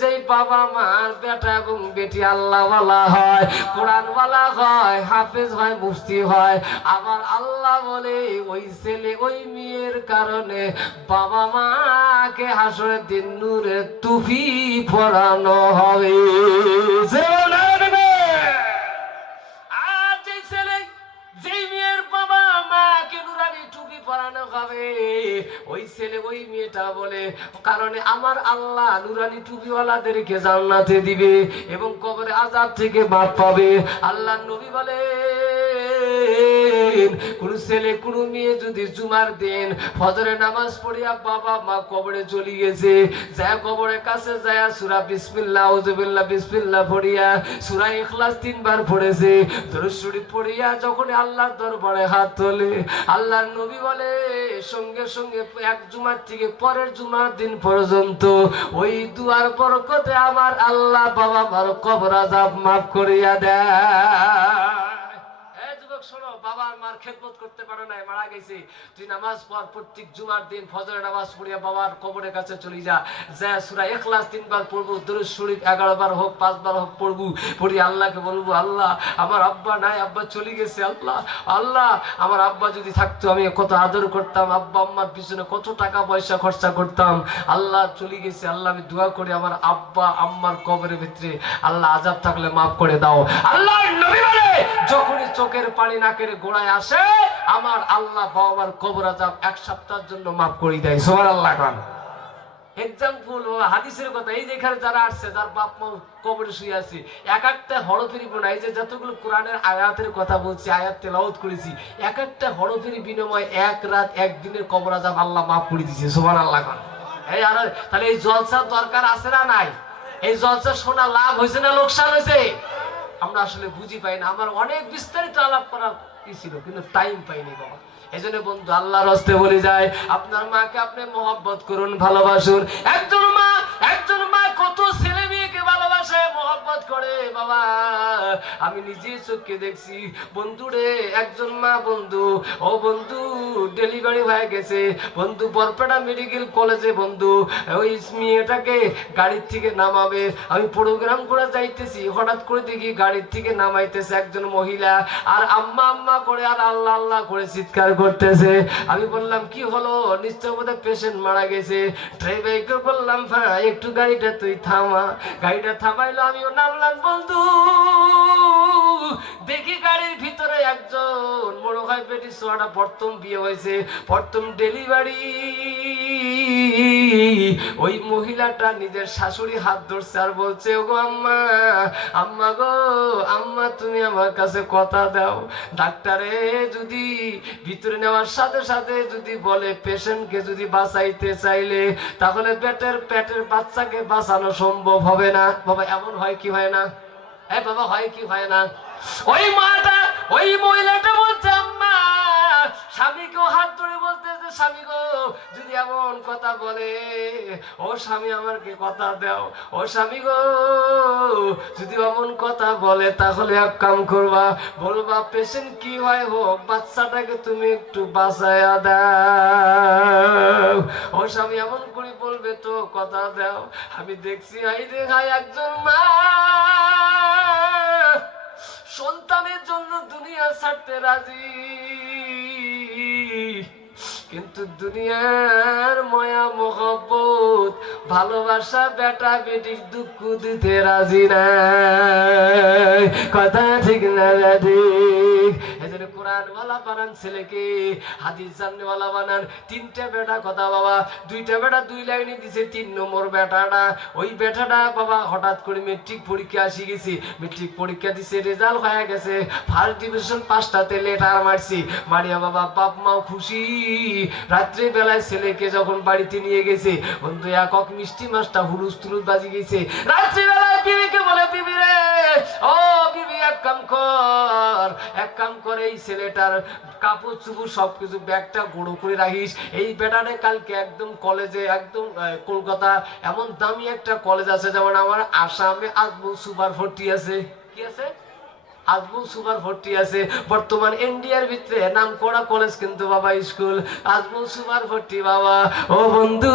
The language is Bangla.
যেই বাবা মার বেটা এবং বেটি আল্লাহওয়ালা হয়, কোরআনওয়ালা হয়, হাফেজ হয়, মুফতি হয়, আবার আল্লাহ বলে ওই ছেলে ওই মেয়ের কারণে বাবা মাকে হাসরের দিন নূরে তুফি পরানো হবে। ছেলে ওই মেয়েটা বলে, কারণে আমার আল্লাহ নুরানি টুপিওয়ালাদেরকে জান্নাতে দিবে এবং কবরে আজাদ থেকে বাদ পাবে। আল্লাহ নবী বলে কোন ছেলে, কোন মেয়ে যদি জুমার দিন ফজরে নামাজ পড়িয়া বাবা মা কবরে চলে গেছে যায় কবরের কাছে যায়, সুরা বিসমিল্লাহ উজুবিল্লাহ বিসমিল্লাহ পড়িয়া, সুরা ইখলাস তিনবার পড়েছে দরুদ পড়িয়া যখন আল্লাহর দরবারে হাত তোলে, আল্লাহর নবী বলে, সঙ্গে সঙ্গে এক জুমার থেকে পরের জুমার দিন পর্যন্ত ওই দুয়ার বরকতে আমার আল্লাহ বাবা মার কবর আজাব মাফ করিয়া দেয়। যুবক শোনো বাবার মার খেদমত করতে পারো নাই, মারা গেছে। তুই নামাজ পড়, প্রত্যেক জুমার দিন ফজরের নামাজ পড়িয়া বাবার কবরের কাছে চলে যা। যা সূরা ইখলাস তিনবার পড়ব, দুরূদ, শরীফ 11 বার হোক, পাঁচবার হোক পড়ব। পড়ি আল্লাহকে বলব, আল্লাহ, আমার আব্বা নাই, আব্বা চলে গেছে, আল্লাহ আল্লাহ। আমার আব্বা যদি থাকতো, আমি কত আদর করতাম, আব্বা আম্মার পিছনে কত টাকা পয়সা খরচা করতাম। আল্লাহ চলে গেছে, আল্লাহ, আমি দোয়া করি আমার আব্বা আম্মার কবরের ভিতরে। আল্লাহ আজাব থাকলে মাফ করে দাও। আল্লাহ চোখের পানি নাকের গোড়ায় আসে, আমার আল্লাহ বাবার কবর আজাব এক সপ্তাহের জন্য মাফ করে দেয় সোমার আল্লাহ খান এক্সাম্পল হাদিসের কথা, এই যে এখানে যারা আসছে, যার বাপ মা কবরে শুয়ে আছে, এক একটা হরফেরি বোনা এই যে যতগুলো কোরআনের আয়াতের কথা বলছি, আয়াত তেলাওয়াত করেছি, এক একটা হরফেরি বিনিময় এক রাত একদিনের কবর আজাব আল্লাহ মাফ করে দিয়েছে সোমান আল্লাহ খান এই আর, তাহলে এই জলসার দরকার আছে না নাই? এই জলসা শোনা লাভ হয়েছে না লোকসান হয়েছে? আমরা আসলে বুঝি পাই না। আমার অনেক বিস্তারিত আলাপ করার ছিল, কিন্তু টাইম পাইনি বাবা। এই জন্য বন্ধু, আল্লাহর হস্তে বলে যায় আপনার মাকে আপনি মহব্বত করুন, ভালোবাসুন। একজন মা একজন মা কত ছেলে মেয়েকে ভালোবাসে, মহব্বত করে, বাবা। আমি নিজে চোখকে দেখছি। বন্ধুরে, একজন মা বন্ধু। ও বন্ধু ডেলিভারি হয়ে গেছে। বন্ধু, বরপেটা মেডিকেল কলেজে বন্ধু। ওই মেয়েটাকে গাড়ির থেকে নামাবে। আমি প্রোগ্রাম করে যাইতেছি। হঠাৎ করে দেখি গাড়ির থেকে নামাইতেছে একজন মহিলা। আর আম্মা আম্মা করে, আর আল্লাহ আল্লাহ করে চিৎকার করতেছে। আমি বললাম, কি হলো? নিশ্চয় বোধহয় পেশেন্ট মারা গেছে। ড্রাইভারকে বললাম, ভাই, একটু গাড়িটা তুই থামা। গাড়িটা থামাইলো, আমিও নামলাম, বন্ধু দেখি গাড়ির ভিতরে একজন, মনে হয় সোয়াটা প্রথম বিয়ে হয়েছে, প্রথম ডেলিভারি ওই মহিলাটা নিজের শাশুড়ি হাত ধরছে আর বলছে আম্মা আম্মা গো, আম্মা, তুমি আমার কাছে কথা দাও। ডাক্তারে যদি ভিতরে নেওয়ার সাথে সাথে যদি বলে পেশেন্টকে যদি বাঁচাইতে চাইলে, তাহলে পেটের পেটের বাচ্চাকে বাঁচানো সম্ভব হবে না। বাবা, এমন হয় কি হয় না? এ বাবা, হয় কি, হয় না। ওই মাটা, ওই মহিলাটা বলছে, আম্মা হাত ধরে স্বামী গো, যদি এমন কথা বলে, ও স্বামী আমাকে কথা দাও। ও স্বামী গো, যদি এমন কথা বলে, তাহলে এক কাম করবা, বলবা, পেশেন্ট কি হয় হোক, বাচ্চাটাকে তুমি একটু বাঁচায়া দাও। ও স্বামী এমন করে বলবে, তো কথা দাও। আমি দেখছি আই রে একজন মা ছাড়তে রাজি। কিন্তু দুনিয়ার ময়া, মোহব্বত, ভালোবাসা, বেটা বেটির দুঃখ দিতে রাজি না কথা ঠিক না ঠিক। এজন্য কোরআন ওয়ালা বানান ছেলেকে, হাদিস জাননেওয়ালা বানান, তিনটা বেটা কথা বাবা, দুইটা বেটা দুই লাইনে দিছে, তিন নম্বর বেটাটা, ওই বেটাটা বাবা হঠাৎ করে মেট্রিক পরীক্ষা আসি গেছি মেট্রিক পরীক্ষা দিছে রেজাল্ট হয়ে গেছে ফার্স্ট ডিভিশন পাঁচটাতে লেটার মারছি, মারিয়া বাবা, বাপ মাও খুশি। রাত্রি বেলায় ছেলেকে যখন বাড়িতে নিয়ে গেছে, বন্ধু একক মিষ্টি মাছটা হুলুস তুলুস বাজি গেছে রাত্রি বেলায় বিবিকে বলে, বিবি রে, ও কাম কর, এক কাম করে, এই ছেলেটার কাপড় চুপড় সবকিছু ব্যাগটা গুঁড়ো করে রাখিস। এই বেটারে কালকে একদম কলেজে, একদম কলকাতা, এমন দামি একটা কলেজ আছে যেমন আমার আসামে আজমল সুপার ফোর্টি আছে। কি আছে? আজমল সুপার ভর্তি আছে। বর্তমান ইন্ডিয়ার ভিতরে নাম করা কলেজ কিন্তু বাবা স্কুল। আজমল সুপার ভর্তি বাবা। ও বন্ধু